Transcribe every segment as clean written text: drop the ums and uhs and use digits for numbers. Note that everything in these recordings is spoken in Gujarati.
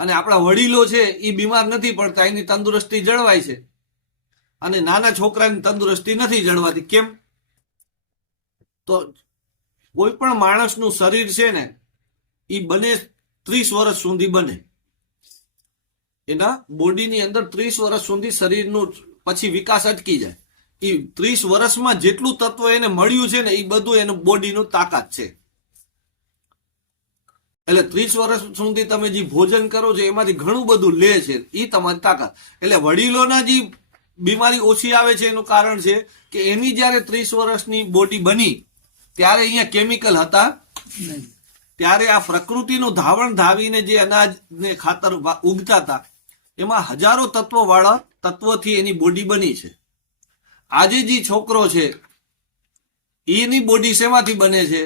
અને આપણા વડીલો છે એ બીમાર નથી પડતા, એની તંદુરસ્તી જળવાય છે, અને નાના છોકરાની તંદુરસ્તી નથી જળવાતી. કેમ? તો કોઈ પણ માણસનું શરીર છે ને એ બને 30 વર્ષ સુધી બને, એના બોડીની અંદર 30 વર્ષ સુધી શરીરનું પછી વિકાસ અટકી જાય. એ 30 વર્ષમાં જેટલું તત્વ એને મળ્યું છે ને એ બધું એનું બોડીનું તાકાત છે. એટલે 30 વર્ષ સુધી તમે જે ભોજન કરો છો એમાંથી ઘણું બધું લે છે, એ તમારી તાકાત. એટલે વડીલોના જે બીમારી ઓછી આવે છે એનું કારણ છે કે એની જયારે 30 વર્ષની બોડી બની ત્યારે અહીંયા કેમિકલ હતા નહીં. ત્યારે આ પ્રકૃતિનું ધાવણ ધાવીને જે અનાજને ખાતર ઉગતા હતા એમાં હજારો તત્વો વાળા તત્વથી એની બોડી બની છે. આજે જે છોકરો છે એની બોડી શેમાંથી બને છે?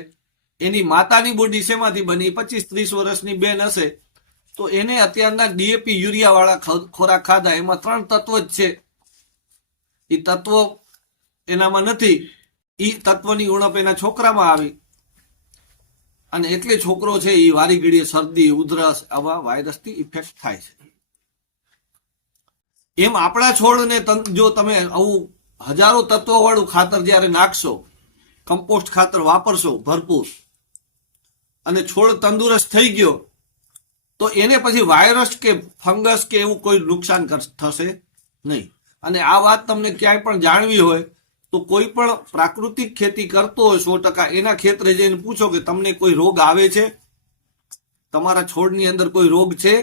એની માતાની બોડી શેમાંથી બની? 25-30 વર્ષની બેન હશે તો એને અત્યારના ડીએપી યુરિયા વાળા ખોરાક ખાધા, એમાં 3 તત્વ જ છે. એ તત્વો એનામાં નથી, એ તત્વની ઉણપ એના છોકરામાં આવી, અને એટલે છોકરો છે એ વારી ઘડીએ શરદી, ઉધરસ આવા વાયરસથી ઇફેક્ટ થાય છે. એમ આપણા છોડને જો તમે આવું હજારો તત્વો વાળું ખાતર જયારે નાખશો, કમ્પોસ્ટ ખાતર વાપરશો ભરપૂર, અને છોડ તંદુરસ્ત થઈ ગયો તો એને પછી વાયરસ કે ફંગસ કે એવું કોઈ નુકસાન થશે નહીં. અને આ વાત તમને ક્યાંય પણ જાણવી હોય તો કોઈ પણ પ્રાકૃતિક ખેતી કરતો હોય 100%, એના ખેતરે જઈને પૂછો કે તમને કોઈ રોગ આવે છે, તમારા છોડની અંદર કોઈ રોગ છે,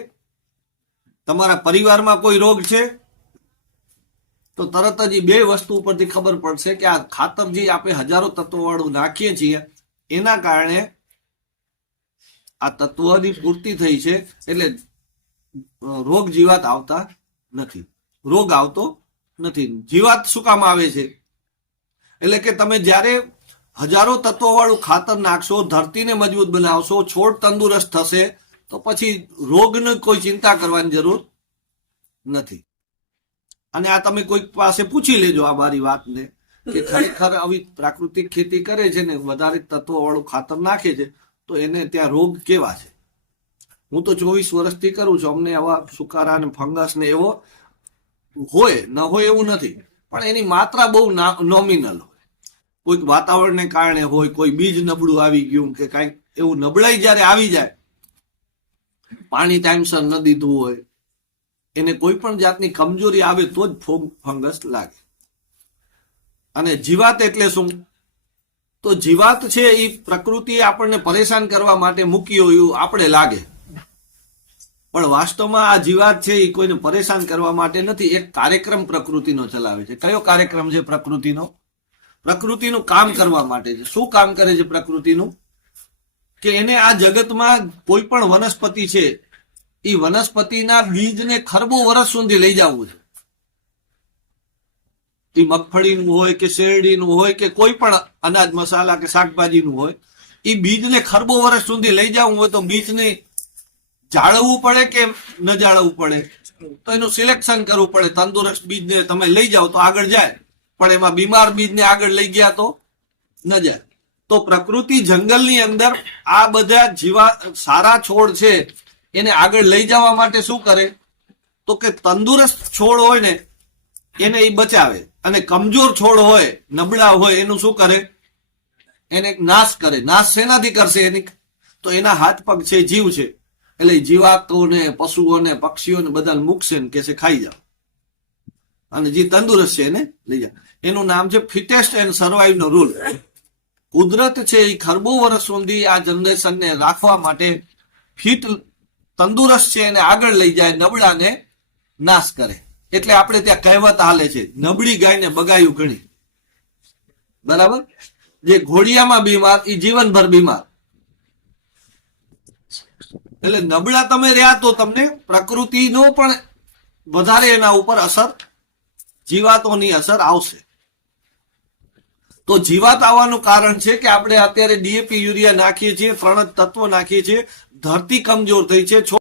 તમારા પરિવારમાં કોઈ રોગ છે, તો તરત જ 2 વસ્તુ ઉપરથી ખબર પડશે કે આ ખાતર જે આપણે હજારો તત્વો વાળું નાખીએ છીએ એના કારણે આ તત્વની પૂર્તિ થઈ છે, એટલે રોગ જીવાત આવતા નથી, રોગ આવતો નથી. જીવાત શું કામ આવે છે? એટલે કે તમે જ્યારે હજારો તત્વો વાળું ખાતર નાખશો, ધરતીને મજબૂત બનાવશો, છોડ તંદુરસ્ત થશે, તો પછી રોગની કોઈ ચિંતા કરવાની જરૂર નથી. અને આ તમે કોઈક પાસે પૂછી લેજો આ મારી વાતને કે ખરેખર આવી પ્રાકૃતિક ખેતી કરે છે ને વધારે તત્વો વાળું ખાતર નાખે છે તો એને ત્યાં રોગ કેવા છે. હું તો 24 વર્ષથી કરું છું, અમને આવા સુકારા ને ફંગસ ને એવો હોય ન હોય એવું નથી, પણ એની માત્રા બહુ નોમિનલ હોય. કોઈક વાતાવરણને કારણે હોય, કોઈ બીજ નબળું આવી ગયું કે કાંઈક એવું નબળાઈ જયારે આવી જાય, પાણી ટાઈમસર ન દીધું હોય, એને કોઈ પણ જાતની કમજોરી આવે તો જ ફંગસ લાગે. અને જીવાત એટલે શું? તો જીવાત છે એ પ્રકૃતિ આપણને પરેશાન કરવા માટે મૂકી હોય એવું આપણે લાગે, પણ વાસ્તવમાં આ જીવાત છે એ કોઈને પરેશાન કરવા માટે નથી. એક કાર્યક્રમ પ્રકૃતિનો ચલાવે છે. કયો કાર્યક્રમ છે પ્રકૃતિનો? પ્રકૃતિનું કામ કરવા માટે છે. શું કામ કરે છે પ્રકૃતિનું? કે એને આ જગતમાં કોઈ પણ વનસ્પતિ છે એ વનસ્પતિના બીજને ખરબો વર્ષ સુધી લઈ જવું છે. એ મગફળીનું હોય કે શેરડીનું હોય કે કોઈ પણ અનાજ મસાલા કે શાકભાજીનું હોય, એ બીજને ખરબો વર્ષ સુધી લઈ જવું હોય તો બીજને જાળવવું પડે કે ન જાળવવું પડે? તો એનું સિલેક્શન કરવું પડે. તંદુરસ્ત બીજને તમે લઈ જાઓ તો આગળ જાય, પણ એમાં બીમાર બીજને આગળ લઈ ગયા તો ન જાય. તો પ્રકૃતિ જંગલની અંદર આ બધા સારા છોડ છે એને આગળ લઈ જવા માટે શું કરે? તો કે તંદુરસ્ત છોડ હોય ને એને એ બચાવે, અને કમજોર છોડ હોય, નબળા હોય, એનું શું કરે? એને નાશ કરે. નાશ શેનાથી કરશે? એની તો એના હાથ પગ છે, જીવ છે, એટલે જીવાતોને, પશુઓને, પક્ષીઓને બધા મૂકશે ને કે ખાઈ જાઓ, અને જે તંદુરસ્ત છે એને લઈ જાઓ. એનું નામ છે ફિટેસ્ટ એન્ડ સર્વાઈવ નો રૂલ. કુદરત છે એ ખરબો વર્ષ સુધી આ જનરેશનને રાખવા માટે ફિટ તંદુરસ્ત છે એને આગળ લઈ જાય, નબળાને નાશ કરે. એટલે આપણે ત્યાં કહેવત હાલે છે, નબળી ગાયને બગાયું ઘણી. બરાબર? જે ઘોડિયામાં બીમાર એ જીવનભર બીમાર. એટલે નબળા તમે રહ્યા તો તમને પ્રકૃતિનો પણ વધારે એના ઉપર અસર, જીવાતોની અસર આવશે. તો જીવાત આવવાનું કારણ છે કે આપણે અત્યારે ડીએપી યુરિયા નાખીએ છીએ, 3 જ તત્વો નાખીએ છીએ, ધરતી કમજોર થઈ છે.